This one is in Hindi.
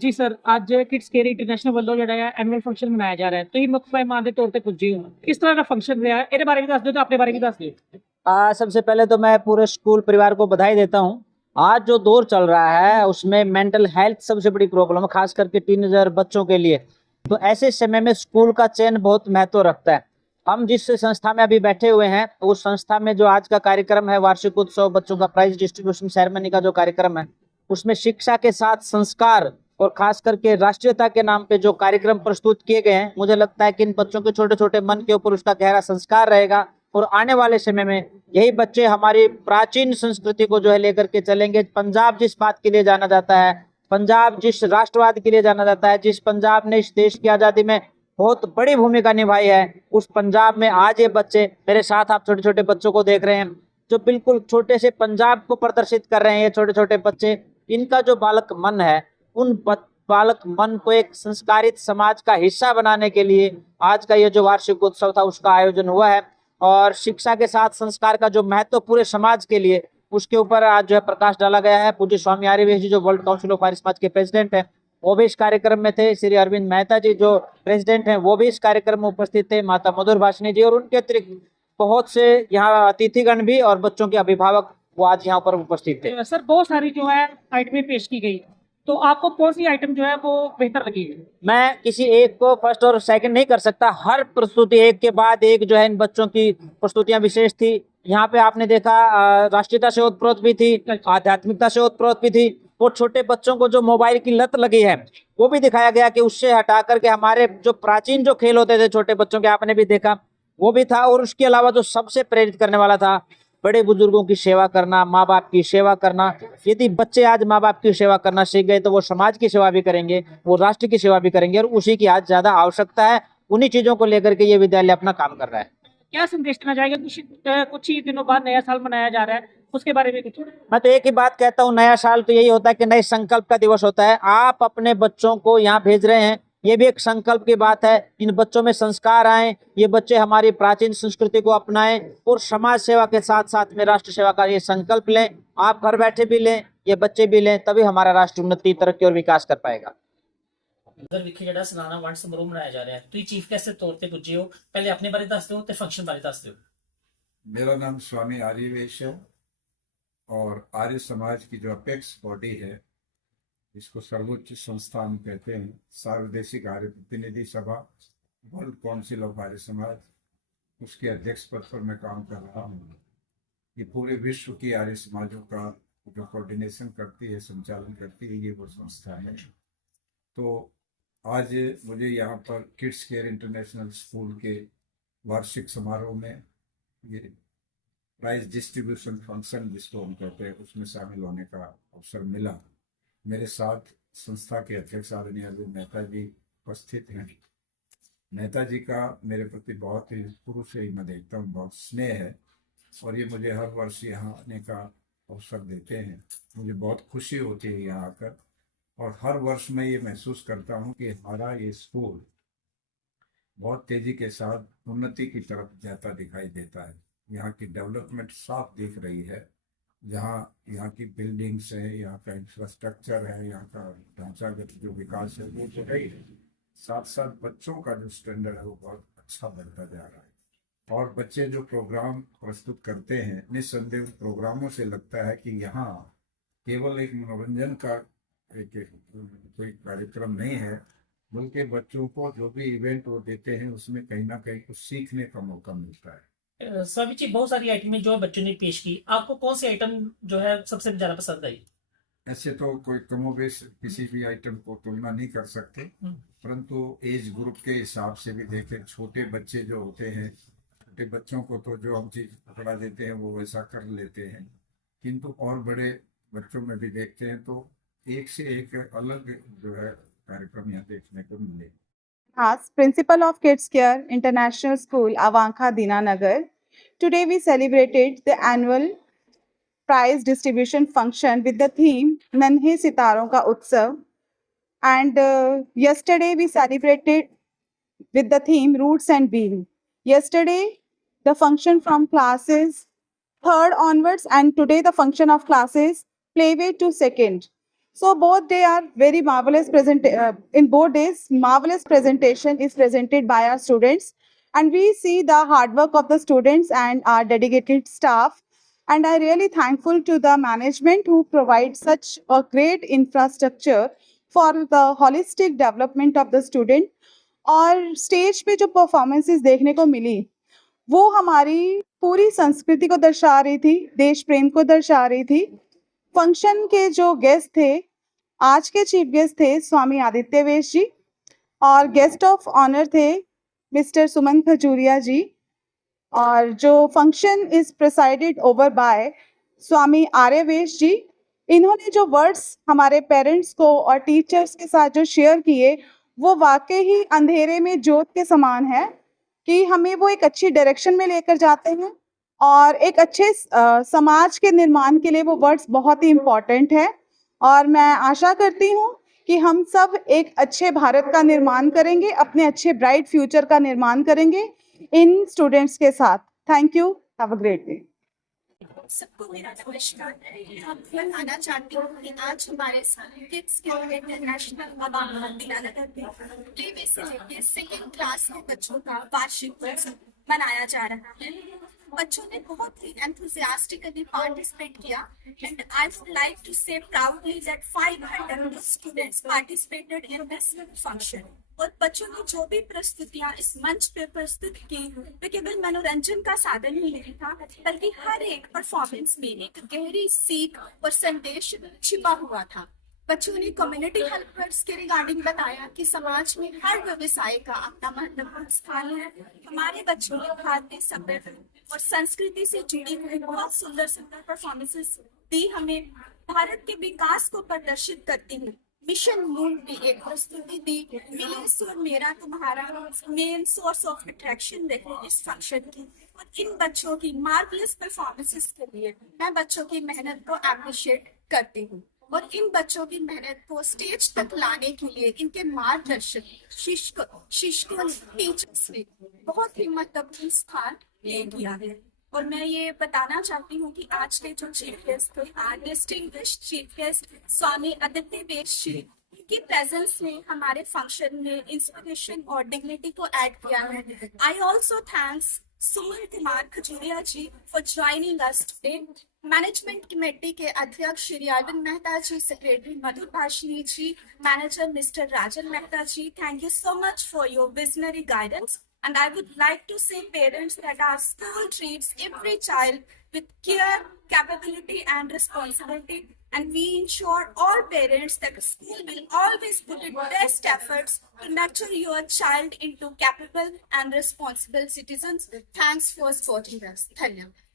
जी सर, ਅੱਜ ਕਿਡਸ ਕੇਅਰ ਇੰਟਰਨੈਸ਼ਨਲ ਵੱਲੋਂ ਜਿਹੜਾ ਹੈ ਐਨੂਅਲ ਫੰਕਸ਼ਨ ਮਨਾਇਆ ਜਾ ਰਿਹਾ ਹੈ। ਤੁਸੀਂ ਮੁੱਖ ਮਹਿਮਾਨ ਦੇ ਤੌਰ ਤੇ ਪੁੱਜੇ ਹੋ। ਕਿਸ ਤਰ੍ਹਾਂ ਦਾ ਫੰਕਸ਼ਨ ਰਿਹਾ ਇਹਦੇ ਬਾਰੇ ਵੀ ਦੱਸ ਦਿਓ ਤੇ ਆਪਣੇ ਬਾਰੇ ਵੀ ਦੱਸ ਦਿਓ। सबसे पहले तो मैं पूरे स्कूल परिवार को बधाई देता हूँ। आज जो दौर चल रहा है उसमें मेंटल हेल्थ सबसे बड़ी प्रॉब्लम है, खास करके टीनेजर बच्चों के लिए। तो ऐसे समय में स्कूल का चयन बहुत महत्व रखता है। हम जिस संस्था में अभी बैठे हुए हैं उस संस्था में जो आज का कार्यक्रम है, वार्षिक उत्सव, बच्चों का प्राइज डिस्ट्रीब्यूशन सेरेमनी का जो कार्यक्रम है, उसमें शिक्षा के साथ संस्कार और खास करके राष्ट्रीयता के नाम पे जो कार्यक्रम प्रस्तुत किए गए हैं, मुझे लगता है कि इन बच्चों के छोटे छोटे मन के ऊपर उसका गहरा संस्कार रहेगा और आने वाले समय में यही बच्चे हमारी प्राचीन संस्कृति को जो है लेकर के चलेंगे। पंजाब जिस बात के लिए जाना जाता है, पंजाब जिस राष्ट्रवाद के लिए जाना जाता है, जिस पंजाब ने इस देश की आज़ादी में बहुत बड़ी भूमिका निभाई है, उस पंजाब में आज ये बच्चे, मेरे साथ आप छोटे छोटे बच्चों को देख रहे हैं जो बिल्कुल छोटे से पंजाब को प्रदर्शित कर रहे हैं। ये छोटे छोटे बच्चे, इनका जो बालक मन है, उन बालक मन को एक संस्कारित समाज का हिस्सा बनाने के लिए आज का ये जो वार्षिक उत्सव था उसका आयोजन हुआ है। और शिक्षा के साथ संस्कार का जो महत्व पूरे समाज के लिए, उसके ऊपर आज जो है प्रकाश डाला गया है। पूज्य स्वामी आर्यवेश जी जो world council of Arya Samaj के प्रेसिडेंट हैं, वो भी इस कार्यक्रम में थे। श्री अरविंद मेहता जी जो प्रेसिडेंट हैं वो भी इस कार्यक्रम में उपस्थित थे। माता मधुर भाषिनी जी और उनके अतिरिक्त बहुत से यहाँ अतिथिगण भी और बच्चों के अभिभावक वो आज यहाँ पर उपस्थित थे। सर, बहुत सारी जो है आइटमें पेश की गई, तो आपको कौन सी आइटम जो है वो बेहतर लगी? मैं किसी एक को फर्स्ट और सेकंड नहीं कर सकता। हर प्रस्तुति एक के बाद एक जो है इन बच्चों की प्रस्तुतियां विशेष थी। यहाँ पे आपने देखा राष्ट्रीयता से ओतप्रोत भी थी, आध्यात्मिकता से ओतप्रोत भी थी। वो छोटे बच्चों को जो मोबाइल की लत लगी है वो भी दिखाया गया कि उससे हटा करके हमारे जो प्राचीन जो खेल होते थे छोटे बच्चों के, आपने भी देखा, वो भी था। और उसके अलावा जो सबसे प्रेरित करने वाला था, बड़े बुजुर्गों की सेवा करना, माँ बाप की सेवा करना। यदि बच्चे आज माँ बाप की सेवा करना सीख गए तो वो समाज की सेवा भी करेंगे, वो राष्ट्र की सेवा भी करेंगे, और उसी की आज ज्यादा आवश्यकता है। उन्हीं चीजों को लेकर के ये विद्यालय अपना काम कर रहा है। क्या संदेश देना चाहेंगे? कुछ ही दिनों बाद नया साल मनाया जा रहा है, उसके बारे में कुछ? मैं तो एक ही बात कहता हूँ, नया साल तो यही होता है कि नए संकल्प का दिवस होता है। आप अपने बच्चों को यहाँ भेज रहे हैं, ये भी एक संकल्प की बात है। इन बच्चों में संस्कार आए, ये बच्चे हमारी प्राचीन संस्कृति को अपनाएं और समाज सेवा के साथ साथ में राष्ट्र सेवा का ये संकल्प लें। आप घर बैठे भी लें, ये बच्चे भी लें, तभी हमारा राष्ट्र उन्नति, तरक्की और विकास कर पाएगा। नगर विखे ਜਿਹੜਾ ਸਾਲਾਨਾ ਵੰਡ ਸਮਾਰੋਹ ਮਨਾਇਆ ਜਾ ਰਿਹਾ ਹੈ, ਤੁਸੀਂ ਚੀਫ ਗੈਸਟ ਦੇ ਤੌਰ ਤੇ ਪੁੱਜੇ ਹੋ। ਪਹਿਲੇ ਆਪਣੇ ਬਾਰੇ ਦੱਸ ਦਿਓ ਤੇ ਫੰਕਸ਼ਨ ਬਾਰੇ ਦੱਸ ਦਿਓ। मेरा नाम स्वामी आर्यवेश है और आर्य समाज की जो अपेक्स बॉडी है, इसको सर्वोच्च संस्थान कहते हैं, सार्वदेशिक आर्य प्रतिनिधि सभा, world council of Arya Samaj, उसके अध्यक्ष पद पर मैं काम कर रहा हूँ। ये पूरे विश्व की आर्य समाजों का जो कोऑर्डिनेशन करती है, संचालन करती है, ये वो संस्था है। तो आज मुझे यहाँ पर किड्स केयर इंटरनेशनल स्कूल के वार्षिक समारोह में ये प्राइज डिस्ट्रीब्यूशन फंक्शन जिसको हम कहते हैं, उसमें शामिल होने का अवसर मिला। मेरे साथ संस्था के अध्यक्ष आदरणीय अरविंद मेहता जी उपस्थित हैं। मेहता जी का मेरे प्रति बहुत ही शुरू से ही मैं देखता हूँ बहुत स्नेह है और ये मुझे हर वर्ष यहाँ आने का अवसर देते हैं। मुझे बहुत खुशी होती है यहाँ आकर और हर वर्ष मैं ये महसूस करता हूँ कि हमारा ये स्कूल बहुत तेजी के साथ उन्नति की तरफ जाता दिखाई देता है। यहाँ की डेवलपमेंट साफ दिख रही है। जहाँ यहाँ की बिल्डिंग्स है, यहाँ का इंफ्रास्ट्रक्चर है, यहाँ का ढांचागत जो विकास है वो तो है ही, साथ साथ बच्चों का जो स्टैंडर्ड है वो बहुत अच्छा बढ़ता जा रहा है। और बच्चे जो प्रोग्राम प्रस्तुत करते हैं, निस्संदेह प्रोग्रामों से लगता है कि यहाँ केवल एक मनोरंजन का कोई कार्यक्रम नहीं है, बल्कि बच्चों को जो भी इवेंट वो देते हैं उसमें कहीं ना कहीं कुछ सीखने का मौका मिलता है। सभी चीज बहुत सारी आइटमें जो बच्चों ने पेश की, आपको कौन सी आइटम जो है सबसे ज्यादा पसंद आई? ऐसे तो कोई कमोबेश किसी भी आइटम को तुलना नहीं कर सकते, परंतु एज ग्रुप के हिसाब से भी देखें, छोटे बच्चे जो होते हैं, छोटे बच्चों को तो जो हम चीज पकड़ा देते हैं वो वैसा कर लेते हैं, किंतु और बड़े बच्चों में भी देखते हैं तो एक से एक अलग जो है कार्यक्रम यहाँ देखने को मिले। As principal of Kids Care International School, Avanka Dinanagar, today we celebrated the annual prize distribution function with the theme Nanhe Sitaron Ka Utsav, and yesterday we celebrated with the theme Roots and Being. Yesterday the function from classes 3rd onwards, and today the function of classes playway to 2nd. So both they are very marvelous in both days, marvelous presentation is presented by our students, and we see the hard work of the students and our dedicated staff. And I really thankful to the management who provide such a great infrastructure for the holistic development of the student. और स्टेज पे जो परफॉर्मेंसेस देखने को मिली वो हमारी पूरी संस्कृति को दर्शा रही थी, देश प्रेम को दर्शा रही थी। फंक्शन के जो गेस्ट थे, आज के चीफ गेस्ट थे स्वामी आदित्य वेश जी, और गेस्ट ऑफ ऑनर थे मिस्टर सुमन खजूरिया जी, और जो function is presided over by Swami Arya Vesh ji. इन्होंने जो वर्ड्स हमारे पेरेंट्स को और टीचर्स के साथ जो शेयर किए वो वाकई ही अंधेरे में ज्योत के समान है कि हमें वो एक अच्छी डायरेक्शन में लेकर जाते हैं, और एक अच्छे समाज के निर्माण के लिए वो वर्ड्स बहुत ही इम्पॉर्टेंट है। और मैं आशा करती हूँ कि हम सब एक अच्छे भारत का निर्माण करेंगे, अपने अच्छे ब्राइट फ्यूचर का निर्माण करेंगे इन स्टूडेंट्स के साथ। Thank you, have a great day. सबको मेरा नमस्कार। मैं बताना चाहती हूँ कि आज हमारे किड्स के इंटरनेशनल अवांखा दीनानगर में प्ले से लेकर सेकेंड क्लास के बच्चों का वार्षिक उत्सव मनाया जा रहा है। बच्चों ने बहुत ही enthusiastically पार्टिसिपेट किया, and I would like to say proudly that 500 students participated in this function. और बच्चों ने जो भी प्रस्तुतियां इस मंच पे प्रस्तुत की वे केवल मनोरंजन का साधन ही नहीं था, बल्कि हर एक परफॉर्मेंस में एक गहरी सीख और संदेश छिपा हुआ था। बच्चों ने कम्युनिटी हेल्पर्स के रिगार्डिंग बताया कि समाज में हर व्यवसाय का अपना महत्वपूर्ण स्थान है। हमारे बच्चों ने भारतीय सभ्यता और संस्कृति से जुड़ी हुई बहुत सुंदर सुंदर परफॉर्मेंसेस दी। हमें भारत के विकास को प्रदर्शित करती हुई मिशन मून की एक प्रस्तुति दी। मिलेस और मेरा तुम्हारा मेन सोर्स ऑफ अट्रैक्शन रहे इस फंक्शन की। और इन बच्चों की मार्वलस परफॉर्मेंसेस के लिए मैं बच्चों की मेहनत को अप्रिशिएट करती हूँ, और इन बच्चों की मेहनत को स्टेज तक लाने के लिए इनके मार्गदर्शक शिक्षकों टीचर्स ने बहुत ही महत्वपूर्ण स्थान ले किया है। और मैं ये बताना चाहती हूँ कि आज के जो चीफ गेस्ट थे, डिस्टिंग्विश्ड चीफ गेस्ट स्वामी आदित्य वेश जी, उनकी प्रेजेंस ने हमारे फंक्शन में इंस्पिरेशन और डिग्निटी को ऐड किया है। I also thanks Suman Kumar Khajuria ji for joining us today. Management committee के अध्यक्ष Shri Arvind Mehta ji, secretary Madhur Bhashini ji, manager mister Rajan Mehta ji, thank you so much for your visionary guidance. And I would like to say, parents, that our school treats every child with care, capability, and responsibility. And we ensure all parents that the school will always put its best efforts to nurture your child into capable and responsible citizens. Thanks for supporting us. Dhanyavad.